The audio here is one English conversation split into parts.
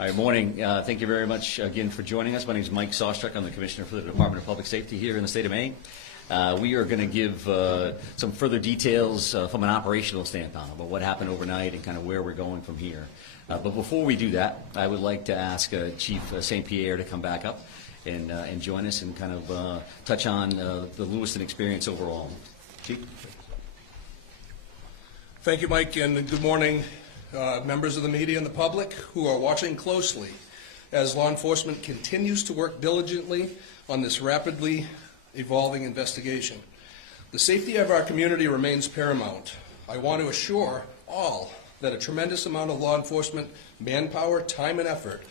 All right, morning. Thank you very much again for joining us. My name is Mike Sostruck. I'm the Commissioner for the Department of Public Safety here in the state of Maine. We are going to give some further details from an operational standpoint about what happened overnight and kind of where we're going from here. But before we do that, I would like to ask Chief St. Pierre to come back up and join us and kind of touch on the Lewiston experience overall. Chief? Thank you, Mike, and good morning, members of the media and the public who are watching closely as law enforcement continues to work diligently on this rapidly evolving investigation. The safety of our community remains paramount. I want to assure all that a tremendous amount of law enforcement manpower, time, and effort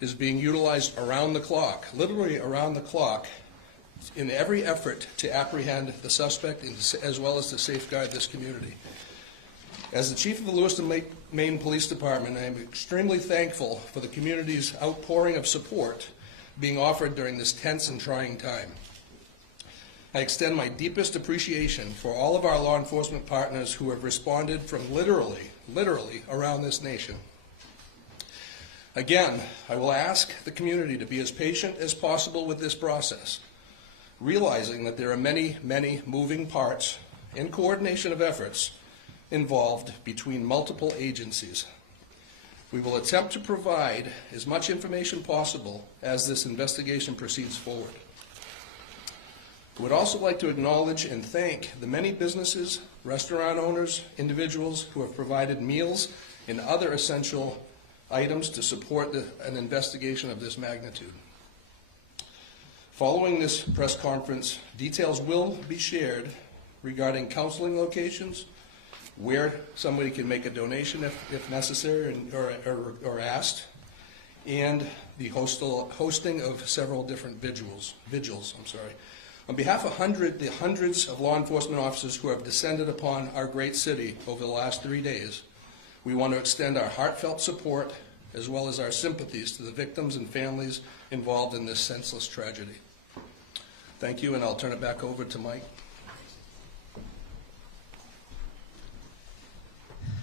is being utilized around the clock, literally around the clock, in every effort to apprehend the suspect as well as to safeguard this community. As the Chief of the Lewiston, Maine Police Department, I am extremely thankful for the community's outpouring of support being offered during this tense and trying time. I extend my deepest appreciation for all of our law enforcement partners who have responded from literally around this nation. Again, I will ask the community to be as patient as possible with this process, realizing that there are many moving parts and coordination of efforts involved between multiple agencies. We will attempt to provide as much information possible as this investigation proceeds forward. I would also like to acknowledge and thank the many businesses, restaurant owners, individuals who have provided meals and other essential items to support an investigation of this magnitude. Following this press conference, details will be shared regarding counseling locations, where somebody can make a donation if necessary or asked, and the hosting of several different vigils. On behalf of the hundreds of law enforcement officers who have descended upon our great city over the last 3 days, we want to extend our heartfelt support as well as our sympathies to the victims and families involved in this senseless tragedy. Thank you, and I'll turn it back over to Mike.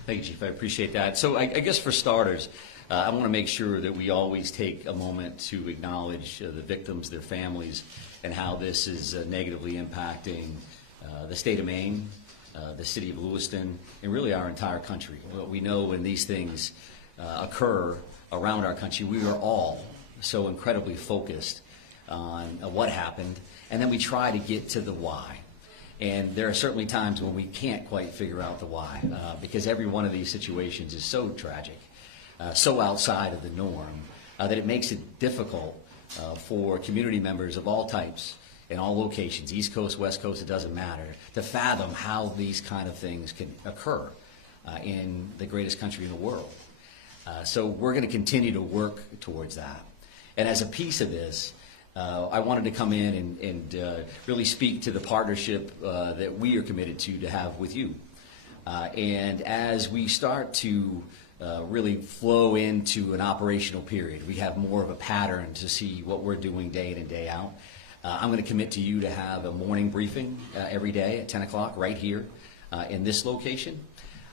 Thank you, Chief. I appreciate that. So I guess for starters, I want to make sure that we always take a moment to acknowledge the victims, their families, and how this is negatively impacting the state of Maine, the city of Lewiston, and really our entire country. Well, we know when these things occur around our country, we are all so incredibly focused on what happened, and then we try to get to the why. And there are certainly times when we can't quite figure out the why, because every one of these situations is so tragic, so outside of the norm, that it makes it difficult for community members of all types in all locations, East Coast, West Coast, it doesn't matter, to fathom how these kind of things can occur in the greatest country in the world. So we're going to continue to work towards that. And as a piece of this, I wanted to come in and really speak to the partnership that we are committed to have with you. And as we start to really flow into an operational period, we have more of a pattern to see what we're doing day in and day out. I'm going to commit to you to have a morning briefing every day at 10 o'clock right here in this location.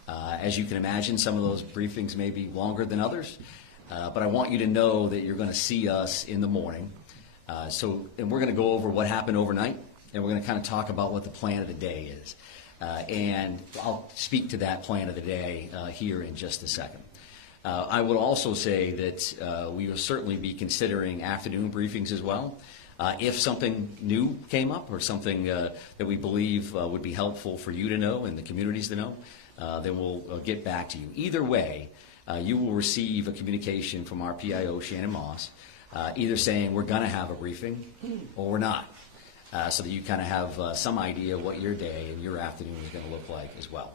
As you can imagine, some of those briefings may be longer than others, but I want you to know that you're going to see us in the morning. And we're going to go over what happened overnight, and we're going to kind of talk about what the plan of the day is. And I'll speak to that plan of the day here in just a second. I would also say that we will certainly be considering afternoon briefings as well. If something new came up or something that we believe would be helpful for you to know and the communities to know, then we'll get back to you. Either way, you will receive a communication from our PIO, Shannon Moss, either saying we're going to have a briefing or we're not, so that you kind of have some idea what your day and your afternoon is going to look like as well.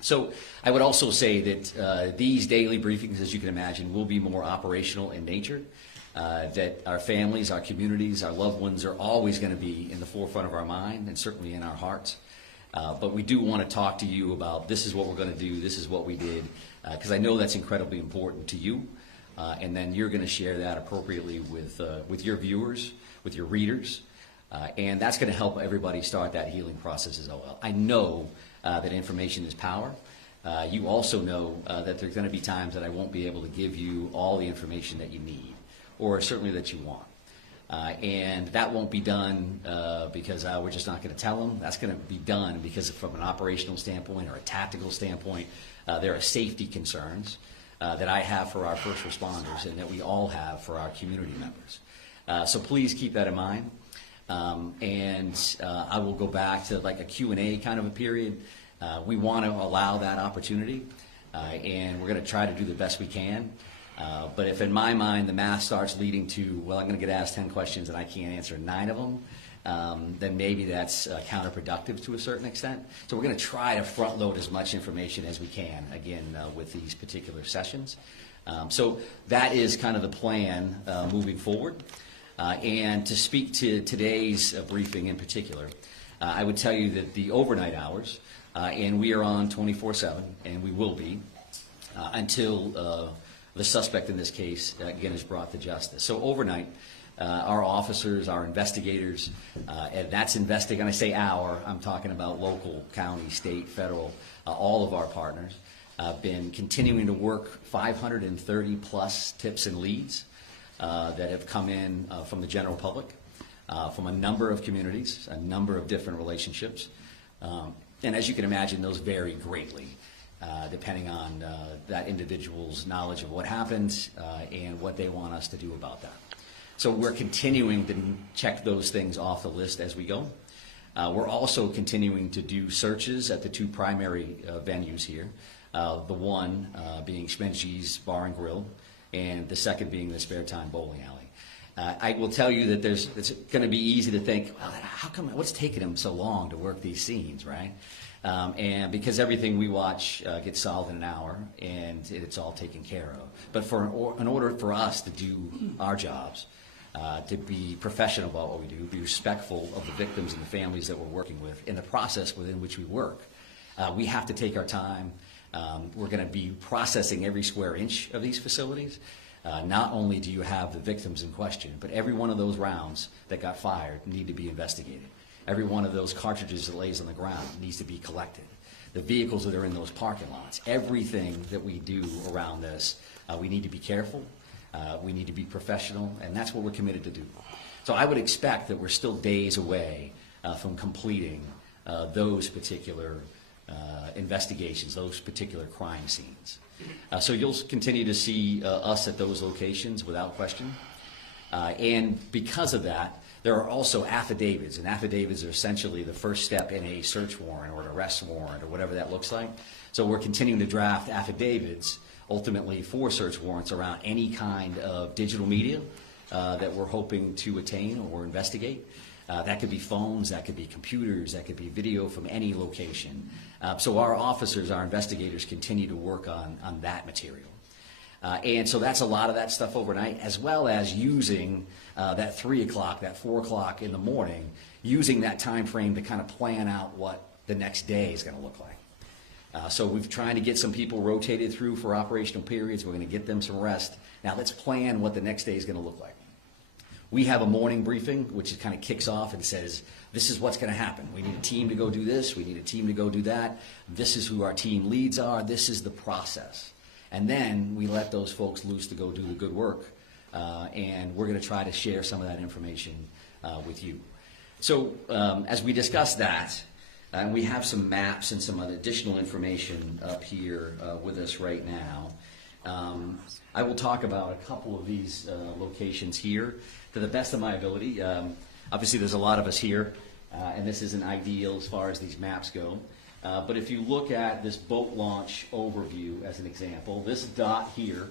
So I would also say that these daily briefings, as you can imagine, will be more operational in nature, that our families, our communities, our loved ones are always going to be in the forefront of our mind and certainly in our hearts. But we do want to talk to you about this is what we're going to do, this is what we did, because I know that's incredibly important to you. And then you're going to share that appropriately with your viewers, with your readers, and that's going to help everybody start that healing process as well. I know that information is power, You also know that there's going to be times that I won't be able to give you all the information that you need, or certainly that you want. And that won't be done because we're just not going to tell them. That's going to be done because from an operational standpoint or a tactical standpoint, there are safety concerns that I have for our first responders and that we all have for our community members. So please keep that in mind. I will go back to like a Q&A kind of a period. We want to allow that opportunity, and we're going to try to do the best we can. But if in my mind the math starts leading to, well, I'm going to get asked 10 questions and I can't answer 9 of them, then maybe that's counterproductive to a certain extent. So we're going to try to front load as much information as we can, again, with these particular sessions. So that is kind of the plan moving forward. And to speak to today's briefing in particular, I would tell you that the overnight hours, and we are on 24/7, and we will be until the suspect in this case, again, is brought to justice. So overnight, our officers, our investigators, and that's investigating, when I say our, I'm talking about local, county, state, federal, all of our partners, been continuing to work 530 plus tips and leads that have come in from the general public, from a number of communities, a number of different relationships. And as you can imagine, those vary greatly, depending on that individual's knowledge of what happened and what they want us to do about that. So we're continuing to check those things off the list as we go. We're also continuing to do searches at the 2 primary venues here, the one being Schmenge's Bar and Grill, and the second being the Spare Time Bowling Alley. I will tell you that it's going to be easy to think, well, how come, what's taking them so long to work these scenes, right? And because everything we watch gets solved in an hour, and it's all taken care of. But in order for us to do our jobs, to be professional about what we do, be respectful of the victims and the families that we're working with, in the process within which we work, we have to take our time. We're going to be processing every square inch of these facilities. Not only do you have the victims in question, but every one of those rounds that got fired need to be investigated. Every one of those cartridges that lays on the ground needs to be collected. The vehicles that are in those parking lots, everything that we do around this, we need to be careful, we need to be professional, and that's what we're committed to do. So I would expect that we're still days away from completing those particular investigations, those particular crime scenes. So you'll continue to see us at those locations without question. And because of that, there are also affidavits, and affidavits are essentially the first step in a search warrant or an arrest warrant or whatever that looks like. So we're continuing to draft affidavits ultimately for search warrants around any kind of digital media that we're hoping to attain or investigate. That could be phones, that could be computers, that could be video from any location. So our officers, our investigators continue to work on that material. And so that's a lot of that stuff overnight, as well as using that 3 o'clock, that 4 o'clock in the morning, using that time frame to kind of plan out what the next day is going to look like. So we've trying to get some people rotated through for operational periods. We're going to get them some rest. Now let's plan what the next day is going to look like. We have a morning briefing, which kind of kicks off and says, this is what's going to happen. We need a team to go do this. We need a team to go do that. This is who our team leads are. This is the process. And then we let those folks loose to go do the good work. And we're going to try to share some of that information with you. So as we discuss that, and we have some maps and some additional information up here with us right now. I will talk about a couple of these locations here to the best of my ability. Obviously, there's a lot of us here, and this isn't ideal as far as these maps go. But if you look at this boat launch overview as an example, this dot here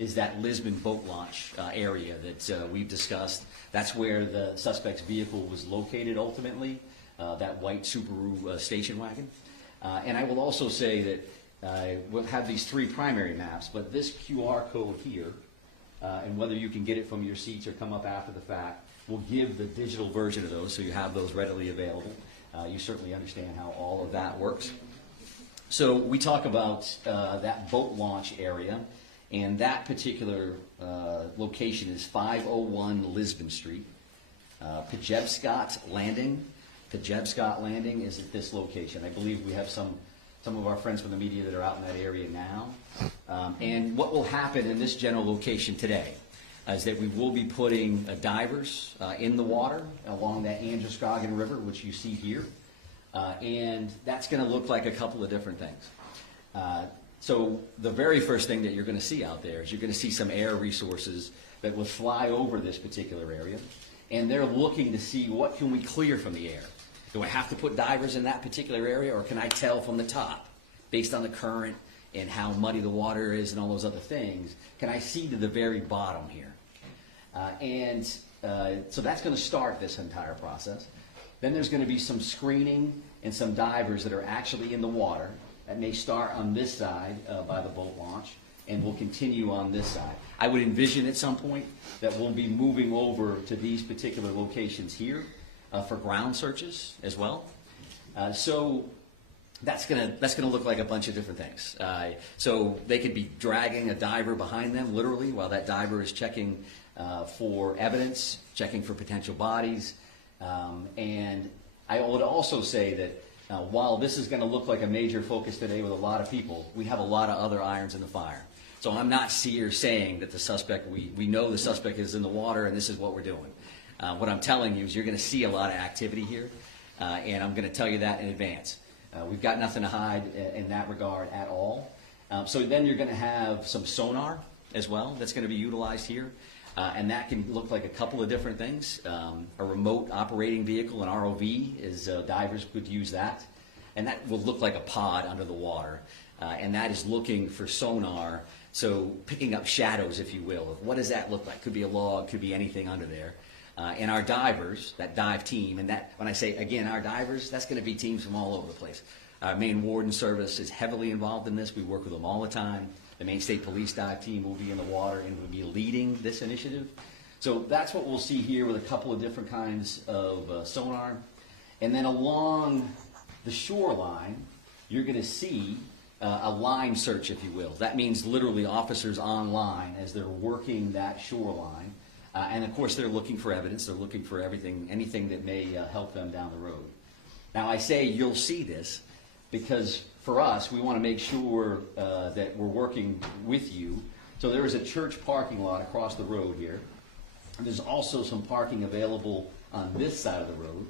is that Lisbon boat launch area that we've discussed. That's where the suspect's vehicle was located ultimately, that white Subaru station wagon. And I will also say that we'll have these 3 primary maps, but this QR code here, and whether you can get it from your seats or come up after the fact, will give the digital version of those so you have those readily available. You certainly understand how all of that works. So we talk about that boat launch area, and that particular location is 501 Lisbon Street. Pejebscott Landing. Pejebscott Landing is at this location. I believe we have some some of our friends from the media that are out in that area now. And what will happen in this general location today is that we will be putting divers in the water along that Androscoggin River, which you see here. And that's going to look like a couple of different things. So the very first thing that you're going to see out there is you're going to see some air resources that will fly over this particular area. And they're looking to see what can we clear from the air. Do I have to put divers in that particular area, or can I tell from the top, based on the current and how muddy the water is and all those other things, can I see to the very bottom here? So that's going to start this entire process. Then there's going to be some screening and some divers that are actually in the water that may start on this side by the boat launch and will continue on this side. I would envision at some point that we'll be moving over to these particular locations here for ground searches as well. So that's gonna look like a bunch of different things. So they could be dragging a diver behind them, literally, while that diver is checking for evidence, checking for potential bodies. And I would also say that while this is going to look like a major focus today with a lot of people, we have a lot of other irons in the fire. So I'm not here saying that the suspect, we know the suspect is in the water and this is what we're doing. What I'm telling you is you're going to see a lot of activity here, and I'm going to tell you that in advance. We've got nothing to hide in that regard at all. So then you're going to have some sonar as well that's going to be utilized here. And that can look like a couple of different things. A remote operating vehicle, an ROV, is divers could use that. And that will look like a pod under the water. And that is looking for sonar, so picking up shadows, if you will. What does that look like? Could be a log, could be anything under there. And our divers, that dive team, and that, when I say, again, our divers, that's going to be teams from all over the place. Our Maine Warden Service is heavily involved in this. We work with them all the time. The Maine State Police dive team will be in the water and will be leading this initiative. So that's what we'll see here with a couple of different kinds of sonar. And then along the shoreline, you're going to see a line search, if you will. That means literally officers on line as they're working that shoreline. And of course, they're looking for evidence. They're looking for anything that may help them down the road. Now, I say you'll see this because for us, we want to make sure that we're working with you. So there is a church parking lot across the road here. There's also some parking available on this side of the road.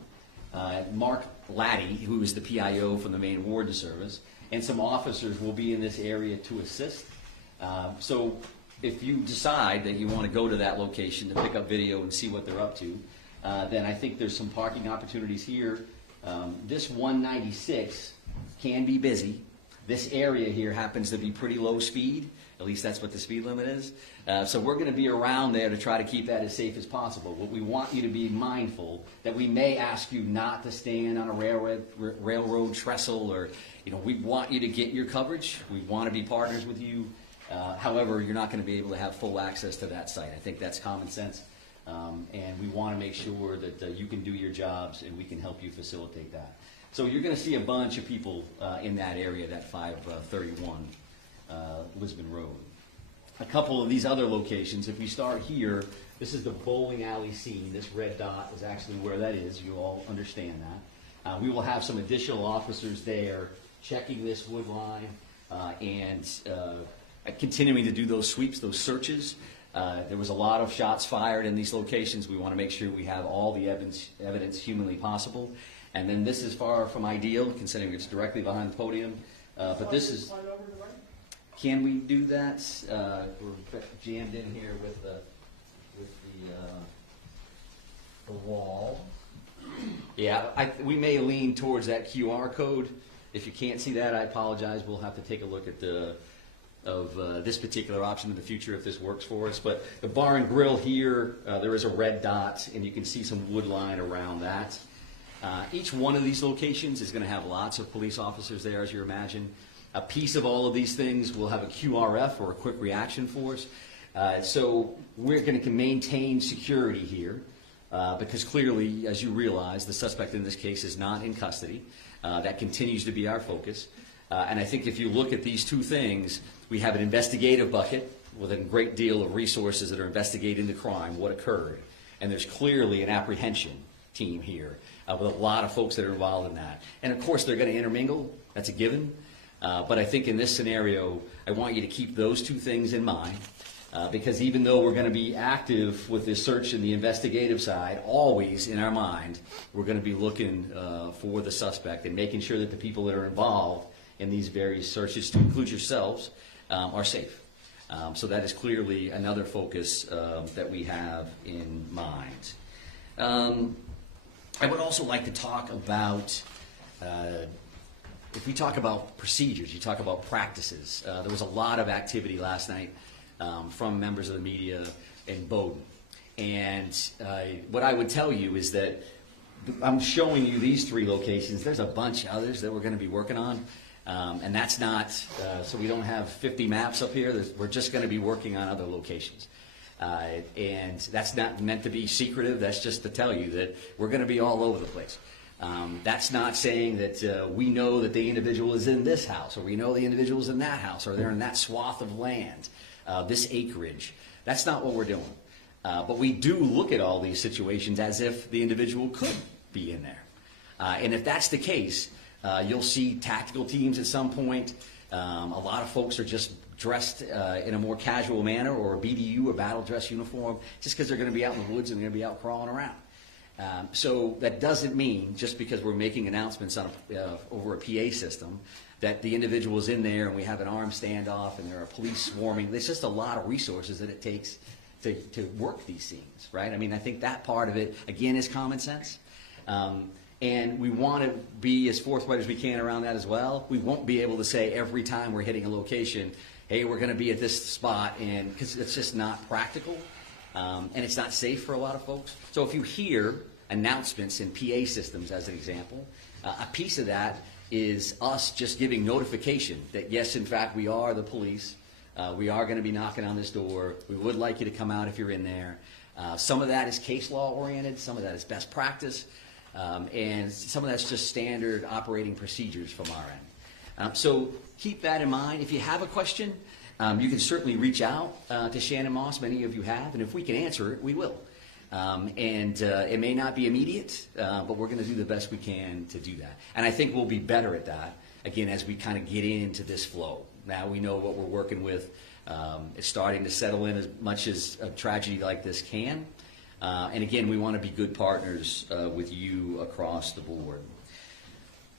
Mark Laddie, who is the PIO from the Maine Warden Service, and some officers will be in this area to assist. So if you decide that you want to go to that location to pick up video and see what they're up to, then I think there's some parking opportunities here. This 196 can be busy. This area here happens to be pretty low speed. At least that's what the speed limit is. So we're going to be around there to try to keep that as safe as possible. But we want you to be mindful that we may ask you not to stand on a railroad trestle, or we want you to get your coverage. We want to be partners with you. However, you're not going to be able to have full access to that site. I think that's common sense. And we want to make sure that you can do your jobs and we can help you facilitate that. So you're going to see a bunch of people in that area, that 531 Lisbon Road. A couple of these other locations, if we start here, this is the bowling alley scene. This red dot is actually where that is. You all understand that. We will have some additional officers there checking this wood line and continuing to do those sweeps, those searches. There was a lot of shots fired in these locations. We want to make sure we have all the evidence humanly possible. And then this is far from ideal, considering it's directly behind the podium. But this is... Can we do that? We're jammed in here with the wall. Yeah, we may lean towards that QR code. If you can't see that, I apologize. We'll have to take a look at this particular option in the future if this works for us. But the bar and grill here, there is a red dot, and you can see some wood line around that. Each one of these locations is going to have lots of police officers there, as you imagine. A piece of all of these things will have a QRF, or a quick reaction force. So we're going to maintain security here because clearly, as you realize, the suspect in this case is not in custody. That continues to be our focus. And I think if you look at these two things, we have an investigative bucket with a great deal of resources that are investigating the crime, what occurred. And there's clearly an apprehension team here with a lot of folks that are involved in that. And of course, they're going to intermingle. That's a given. But I think in this scenario, I want you to keep those two things in mind. Because even though we're going to be active with this search in the investigative side, always in our mind, we're going to be looking for the suspect and making sure that the people that are involved in these various searches, to include yourselves, are safe. So that is clearly another focus that we have in mind. I would also like to talk about, if we talk about procedures, you talk about practices. There was a lot of activity last night from members of the media in Bowdoin. And what I would tell you is that I'm showing you these 3 locations. There's a bunch of others that we're going to be working on. And that's not, so we don't have 50 maps up here. We're just going to be working on other locations. And that's not meant to be secretive. That's just to tell you that we're going to be all over the place. That's not saying that we know that the individual is in this house, or we know the individual is in that house, or they're in that swath of land. This acreage. That's not what we're doing. But we do look at all these situations as if the individual could be in there. And if that's the case, you'll see tactical teams at some point. A lot of folks are just dressed in a more casual manner, or a BDU, a battle dress uniform, just because they're going to be out in the woods and they're going to be out crawling around. So that doesn't mean, just because we're making announcements on over a PA system, that the individual is in there and we have an armed standoff and there are police swarming. There's just a lot of resources that it takes to work these scenes, right? I mean, I think that part of it, again, is common sense. And we want to be as forthright as we can around that as well. We won't be able to say every time we're hitting a location, hey, we're going to be at this spot, and because it's just not practical, and it's not safe for a lot of folks. So if you hear announcements in PA systems, as an example, a piece of that is us just giving notification that, yes, in fact, we are the police. We are going to be knocking on this door. We would like you to come out if you're in there. Some of that is case law oriented. Some of that is best practice. And some of that's just standard operating procedures from our end. So keep that in mind. If you have a question, you can certainly reach out to Shannon Moss. Many of you have. And if we can answer it, we will. It may not be immediate, but we're going to do the best we can to do that. And I think we'll be better at that, again, as we kind of get into this flow. Now we know what we're working with. It's starting to settle in as much as a tragedy like this can. And again, we want to be good partners with you across the board.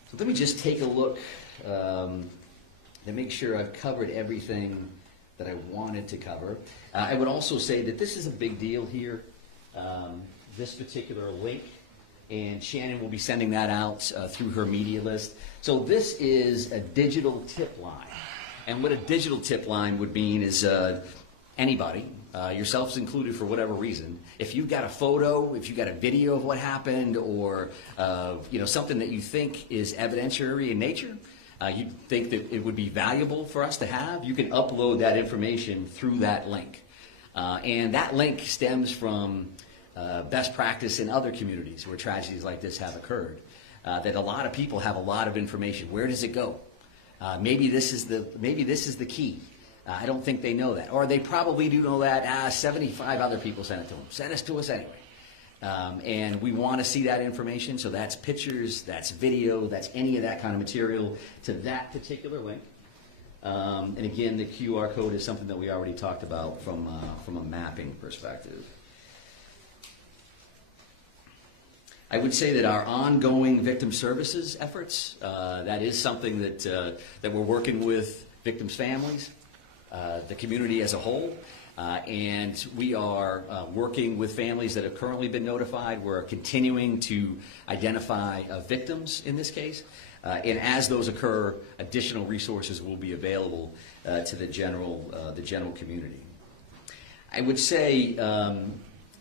So let me just take a look to make sure I've covered everything that I wanted to cover. I would also say that this is a big deal here. This particular link, and Shannon will be sending that out through her media list. So this is a digital tip line, and what a digital tip line would mean is anybody, yourselves included for whatever reason, if you've got a photo, if you've got a video of what happened, or something that you think is evidentiary in nature, you think that it would be valuable for us to have, you can upload that information through that link. And that link stems from best practice in other communities where tragedies like this have occurred. That a lot of people have a lot of information. Where does it go? Maybe this is the key. I don't think they know that, or they probably do know that. 75 other people sent it to them. Send it to us anyway. And we want to see that information. So that's pictures, that's video, that's any of that kind of material to that particular link. And again, the QR code is something that we already talked about from a mapping perspective. I would say that our ongoing victim services efforts, that is something that we're working with victims' families, the community as a whole, and we are working with families that have currently been notified. We're continuing to identify victims in this case. And as those occur, additional resources will be available to the general community. I would say,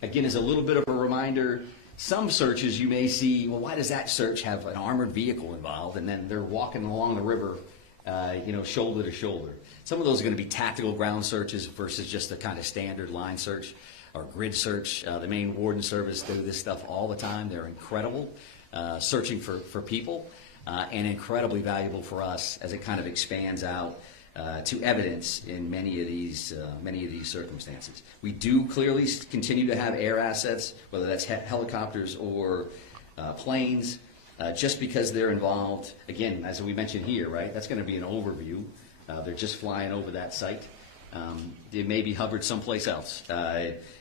again, as a little bit of a reminder, some searches you may see, well, why does that search have an armored vehicle involved, and then they're walking along the river, shoulder to shoulder. Some of those are going to be tactical ground searches versus just a kind of standard line search or grid search. The Maine Warden Service do this stuff all the time. They're incredible, searching for people. And incredibly valuable for us as it kind of expands out to evidence in many of these circumstances. We do clearly continue to have air assets, whether that's helicopters or planes. Just because they're involved, again, as we mentioned here, right, that's going to be an overview. They're just flying over that site. They may be hovered someplace else.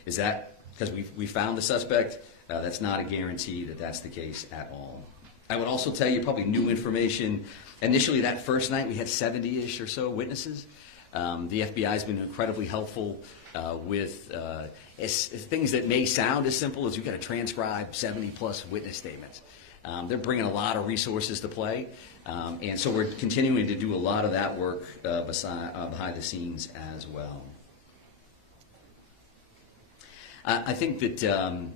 Is that because we found the suspect? That's not a guarantee that that's the case at all. I would also tell you probably new information. Initially, that first night, we had 70-ish or so witnesses. The FBI has been incredibly helpful with things that may sound as simple as you've got to transcribe 70-plus witness statements. They're bringing a lot of resources to play, and so we're continuing to do a lot of that work behind the scenes as well. I think that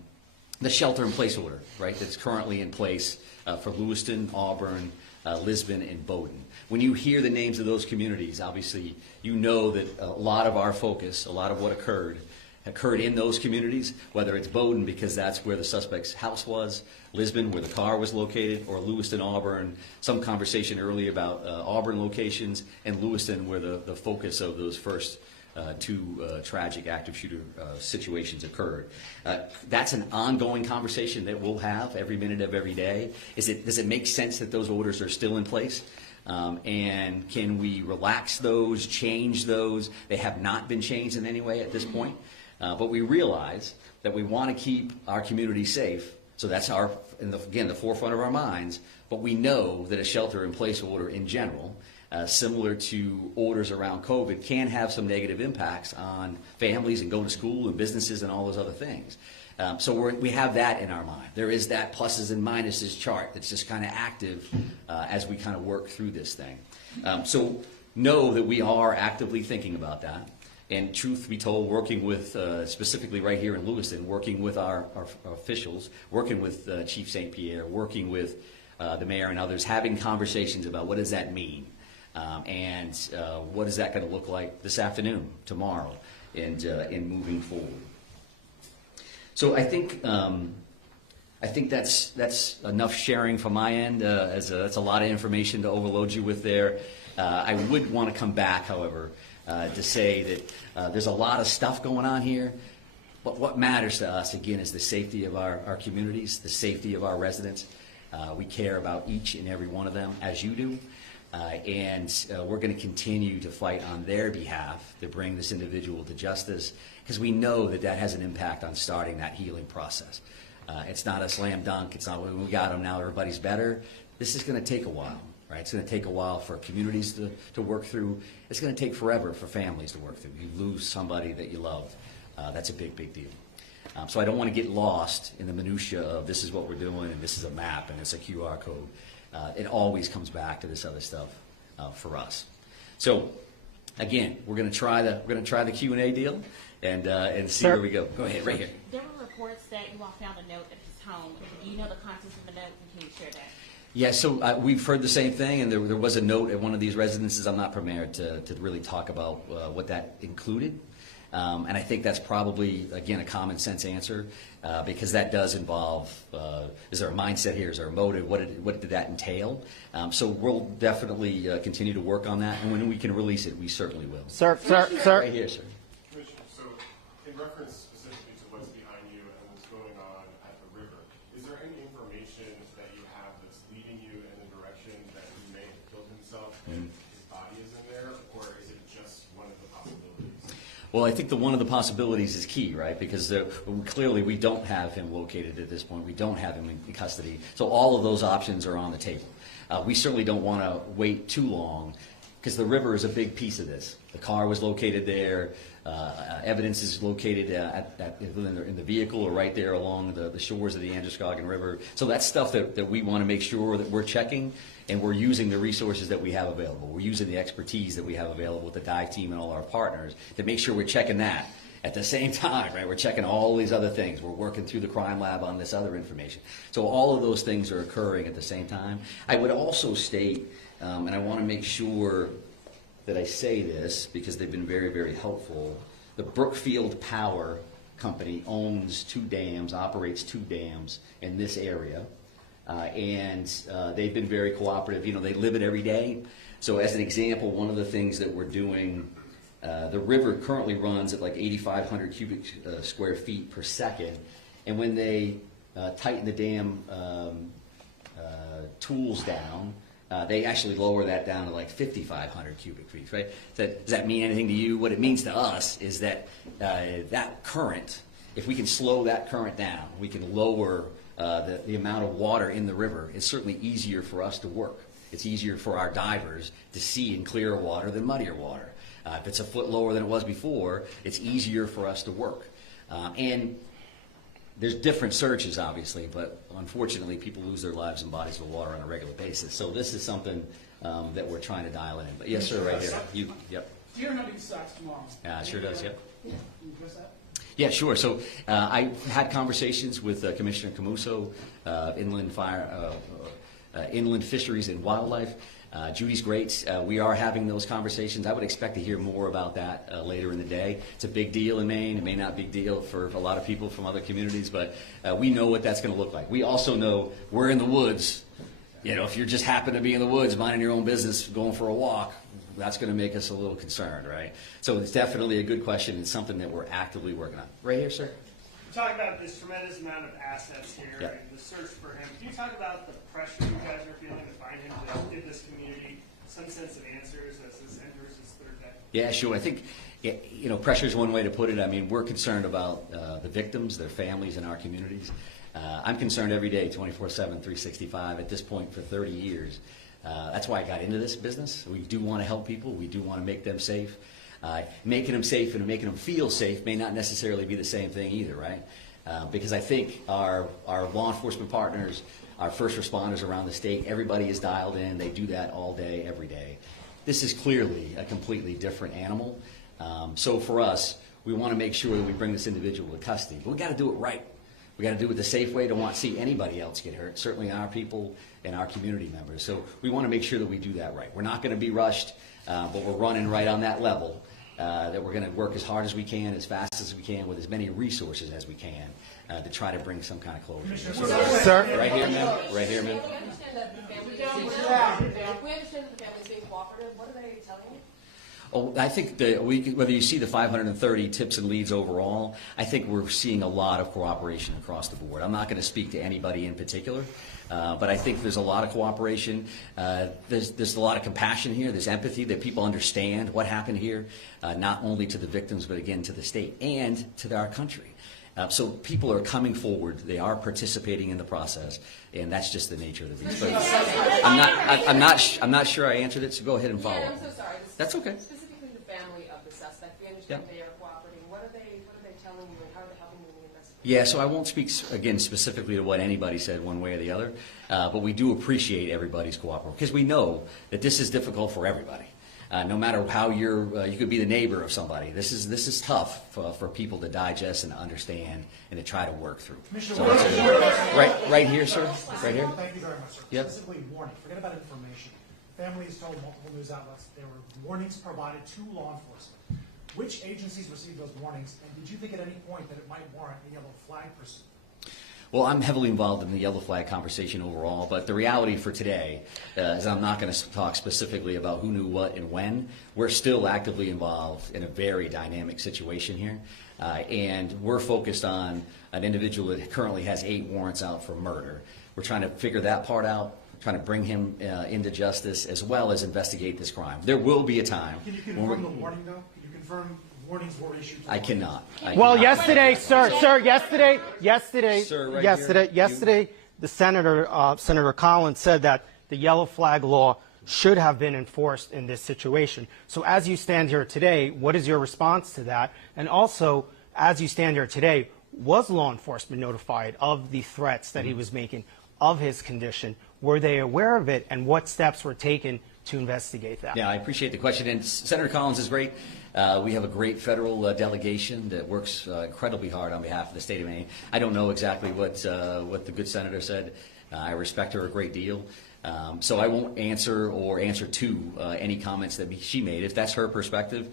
the shelter-in-place order, right, that's currently in place for Lewiston, Auburn, Lisbon, and Bowdoin. When you hear the names of those communities, obviously you know that a lot of our focus, a lot of what occurred in those communities, whether it's Bowdoin because that's where the suspect's house was, Lisbon where the car was located, or Lewiston, Auburn, some conversation earlier about Auburn locations, and Lewiston where the focus of those first two tragic active shooter situations occurred. That's an ongoing conversation that we'll have every minute of every day. Does it make sense that those orders are still in place? And can we relax those, change those? They have not been changed in any way at this point. But we realize that we want to keep our community safe. So that's again, the forefront of our minds. But we know that a shelter-in-place order in general, similar to orders around COVID, can have some negative impacts on families and going to school and businesses and all those other things. So we have that in our mind. There is that pluses and minuses chart that's just kind of active as we kind of work through this thing. So know that we are actively thinking about that. And truth be told, working with, specifically right here in Lewiston, working with our officials, working with Chief St. Pierre, working with the mayor and others, having conversations about what does that mean, and what is that going to look like this afternoon, tomorrow, and moving forward. So I think that's enough sharing from my end. That's a lot of information to overload you with there. I would want to come back, however, to say that there's a lot of stuff going on here, but what matters to us, again, is the safety of our communities, the safety of our residents. We care about each and every one of them, as you do, and we're going to continue to fight on their behalf to bring this individual to justice, because we know that that has an impact on starting that healing process. It's not a slam dunk. It's not, we got them, now everybody's better. This is going to take a while. Right? It's going to take a while for communities to work through. It's going to take forever for families to work through. You lose somebody that you love. That's a big, big deal. So I don't want to get lost in the minutia of this is what we're doing and this is a map and it's a QR code. It always comes back to this other stuff for us. So again, we're going to try the Q&A deal and see where we go. Go ahead, right here. There were reports that you all found a note at his home. Do you know the contents of the note, and can you share that? Yeah, so we've heard the same thing, and there was a note at one of these residences. I'm not prepared to really talk about what that included. And I think that's probably, again, a common sense answer, because that does involve, is there a mindset here? Is there a motive? What did that entail? So we'll definitely continue to work on that, and when we can release it, we certainly will. Sir. Right here, sir. Commissioner, so in reference specifically to what's behind you and what's going on at the river, is there any information that you have that's leading you in the direction that he may have killed himself and his body is in there, or is it just one of the possibilities? Well, I think one of the possibilities is key, right? Because clearly we don't have him located at this point. We don't have him in custody. So all of those options are on the table. We certainly don't want to wait too long, because the river is a big piece of this. The car was located there. Evidence is located in the vehicle or right there along the shores of the Androscoggin River. So that's stuff that we want to make sure that we're checking, and we're using the resources that we have available. We're using the expertise that we have available with the dive team and all our partners to make sure we're checking that. At the same time, right, we're checking all these other things. We're working through the crime lab on this other information. So all of those things are occurring at the same time. I would also state, and I want to make sure that I say this because they've been very, very helpful. The Brookfield Power Company owns 2 dams, operates 2 dams in this area, and they've been very cooperative. You know, they live it every day. So as an example, one of the things that we're doing, the river currently runs at like 8,500 cubic square feet per second, and when they tighten the dam tools down, they actually lower that down to like 5,500 cubic feet, right? Does that mean anything to you? What it means to us is that that current, if we can slow that current down, we can lower the amount of water in the river. It's certainly easier for us to work. It's easier for our divers to see in clearer water than muddier water. If it's a foot lower than it was before, it's easier for us to work. And there's different searches, obviously, but unfortunately, people lose their lives in bodies of water on a regular basis. So this is something that we're trying to dial in. But yes, sir, right here. Yep. Deer hunting starts tomorrow. Yeah, it sure does, yep. Yeah, can you address that? Yeah, sure. So I had conversations with Commissioner Camuso, Inland Fisheries and Wildlife. Judy's great. We are having those conversations. I would expect to hear more about that later in the day. It's a big deal in Maine. It may not be a big deal for a lot of people from other communities, but we know what that's going to look like. We also know we're in the woods. You know, if you just happen to be in the woods, minding your own business, going for a walk, that's going to make us a little concerned, right? So it's definitely a good question. It's something that we're actively working on. Right here, sir. You talk about this tremendous amount of assets here Yep. and the search for him. Can you talk about the pressure you guys are feeling to find him to give this community some sense of answers as this enters its third day? Yeah, sure. I think, you know, pressure is one way to put it. I mean, we're concerned about the victims, their families, and our communities. I'm concerned every day, 24/7, 365, at this point for 30 years. That's why I got into this business. We do want to help people. We do want to make them safe. Making them safe and making them feel safe may not necessarily be the same thing either, right? Because I think our law enforcement partners, our first responders around the state, everybody is dialed in. They do that all day, every day. This is clearly a completely different animal. So for us, we want to make sure that we bring this individual to custody. But we got to do it right. We got to do it the safe way. Don't want to see anybody else get hurt, certainly our people and our community members. So we want to make sure that we do that right. We're not going to be rushed, but we're running right on that level, that we're going to work as hard as we can, as fast as we can, with as many resources as we can to try to bring some kind of closure. Sir? Right here, ma'am. Right here, ma'am. We understand that the family's being cooperative. What are they telling you? Oh, I think whether you see the 530 tips and leads overall, I think we're seeing a lot of cooperation across the board. I'm not going to speak to anybody in particular, but I think there's a lot of cooperation. There's a lot of compassion here. There's empathy that people understand what happened here, not only to the victims, but again to the state and to our country. So people are coming forward. They are participating in the process, and that's just the nature of the beast. But I'm not sure I answered it. So go ahead and follow Yeah, up. I'm so sorry. That's okay. Specifically the family of the suspect. We understand Yep. they are cooperating. What are they telling you, and how are they helping you in the investigation? Yeah, so I won't speak, again, specifically to what anybody said one way or the other, but we do appreciate everybody's cooperation, because we know that this is difficult for everybody. No matter how you could be the neighbor of somebody. This is tough for people to digest and to understand and to try to work through. So right here, sir. Right here. Thank you very much, sir. Yep. Specifically, warning. Forget about information. Families told multiple news outlets there were warnings provided to law enforcement. Which agencies received those warnings, and did you think at any point that it might warrant a yellow flag pursuit? Well, I'm heavily involved in the yellow flag conversation overall, but the reality for today is I'm not going to talk specifically about who knew what and when. We're still actively involved in a very dynamic situation here, and we're focused on an individual that currently has 8 warrants out for murder. We're trying to figure that part out, trying to bring him into justice, as well as investigate this crime. There will be a time. Can you confirm the warning, though? Can you confirm warnings were issued? I cannot. Well, yesterday, yesterday, Sir, right here. yesterday, the Senator Collins said that the yellow flag law should have been enforced in this situation. So as you stand here today, what is your response to that? And also, as you stand here today, was law enforcement notified of the threats that he was making, of his condition? Were they aware of it, and what steps were taken to investigate that? Yeah, I appreciate the question, and Senator Collins is great. We have a great federal delegation that works incredibly hard on behalf of the state of Maine. I don't know exactly what the good senator said. I respect her a great deal. So I won't answer to any comments that she made. If that's her perspective,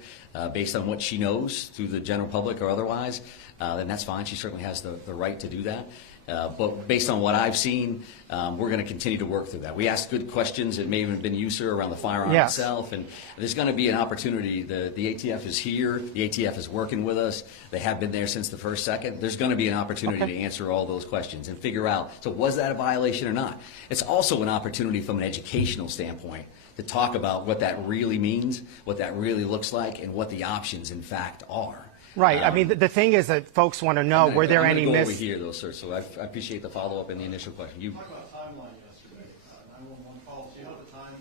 based on what she knows through the general public or otherwise, then that's fine. She certainly has the right to do that. But based on what I've seen, we're going to continue to work through that. We asked good questions. It may have even been you, sir, around the firearm Yes. itself. And there's going to be an opportunity. The ATF is here. The ATF is working with us. They have been there since the first second. There's going to be an opportunity to answer all those questions and figure out, so was that a violation or not? It's also an opportunity from an educational standpoint to talk about what that really means, what that really looks like, and what the options, in fact, are. Right. I mean, the thing is that folks want to know, were there any I'm gonna go over miss... here, though, sir, so I appreciate the follow-up and the initial question. You, Talk about timeline yesterday. 911 call. Do you know the time,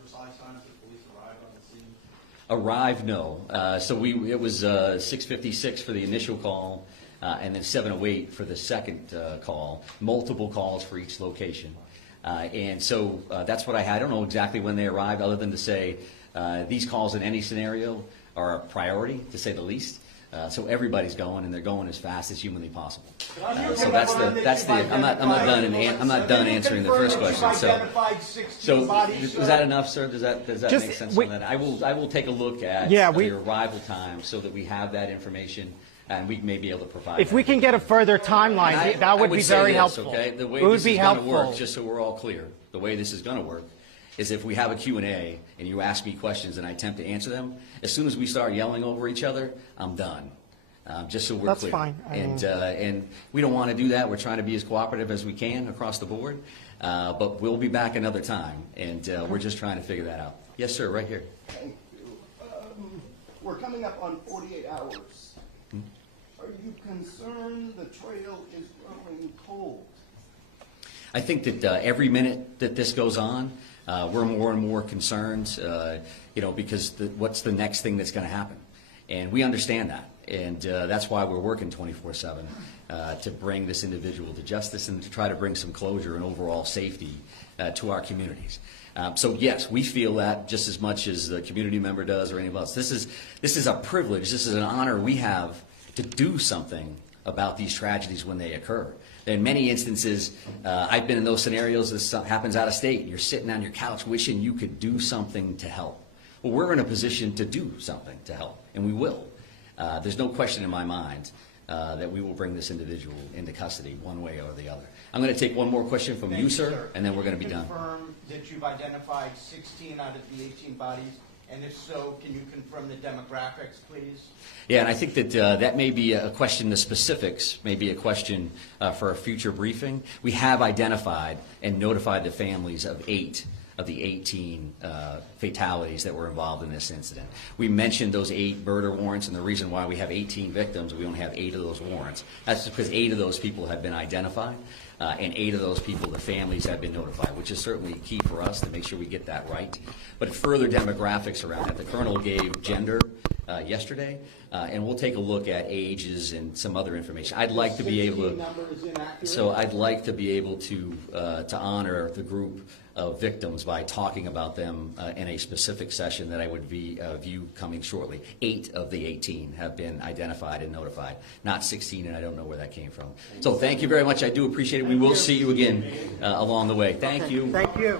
precise time that the police arrived on the scene? arrived, no. So it was 6:56 for the initial call, and then 7:08 for the second call. Multiple calls for each location, and so that's what I had. I don't know exactly when they arrived, other than to say these calls in any scenario are a priority, to say the least. So everybody's going, and they're going as fast as humanly possible. So that's the. I'm not done answering the first question. So was that enough, sir? Does that Just- make sense we- on that? I will take a look at the arrival time so that we have that information and we may be able to provide. If we can get a further timeline, And that would be say very this, helpful. Okay? The way It would this be is going to helpful. work, just so we're all clear, the way this is going to work is if we have a Q&A and you ask me questions and I attempt to answer them, as soon as we start yelling over each other, I'm done. Just so we're That's clear. fine. And we don't want to do that. We're trying to be as cooperative as we can across the board. But we'll be back another time, and we're just trying to figure that out. Yes, sir, right here. Thank you. We're coming up on 48 hours. Are you concerned the trail is growing cold? I think that every minute that this goes on, we're more and more concerned, because what's the next thing that's going to happen? And we understand that. And that's why we're working 24/7 to bring this individual to justice and to try to bring some closure and overall safety to our communities. So yes, we feel that just as much as the community member does or anyone else. This is a privilege. This is an honor we have to do something about these tragedies when they occur. In many instances, I've been in those scenarios. This happens out of state. And you're sitting on your couch wishing you could do something to help. Well, we're in a position to do something to help, and we will. There's no question in my mind that we will bring this individual into custody one way or the other. I'm going to take one more question from you, sir, and then we're going to be done. Confirm that you've identified 16 out of the 18 bodies, and if so, can you confirm the demographics, please? Yeah, and I think that that may be a question, the specifics may be a question for a future briefing. We have identified and notified the families of 8 of the 18 fatalities that were involved in this incident. We mentioned those 8 murder warrants, and the reason why we have 18 victims, we only have 8 of those warrants. That's because 8 of those people have been identified, and 8 of those people, the families, have been notified, which is certainly key for us to make sure we get that right. But further demographics around that. The colonel gave gender yesterday, and we'll take a look at ages and some other information. I'd like to be able to honor the group of victims by talking about them in a specific session that I would view coming shortly. 8 of the 18 have been identified and notified, not 16, and I don't know where that came from. So thank you very much. I do appreciate it. We will see you again along the way. Thank you. Thank you.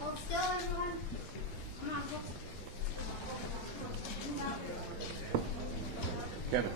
Hold still, everyone. Come on, Kevin.